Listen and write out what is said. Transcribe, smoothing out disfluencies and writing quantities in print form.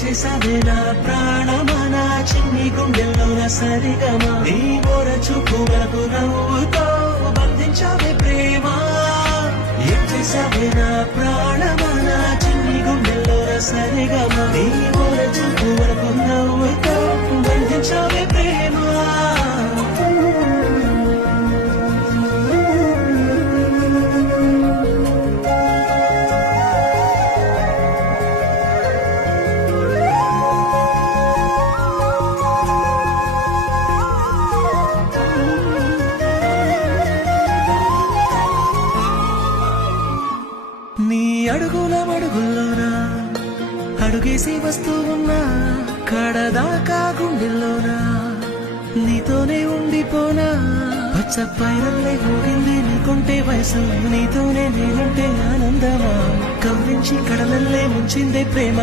చేసావే నా ప్రాణమా నా చిన్ని గుండెల్లోన సరిగమా నీ ఓర చూపు వరకు నవ్వుతో బంధించావే ప్రేమ ఏం చేసావే నా ప్రాణమా నా చిన్ని గుండెల్లోన సరిగమా నీ ఓర చూపు వరకు నవ్వుతో బంధించావే ప్రేమ నీ అడుగుల్లోనా అడుగేసి వస్తూ ఉన్నా కడదాకా గుండెల్లోనా నీతోనే ఉండిపోనా పచ్చ పైరల్లే ఊగింది నీకుంటే వయసు నీతోనే నేనుంటే ఆనందమా కవ్వించి కడలల్లే ముంచిందే ప్రేమ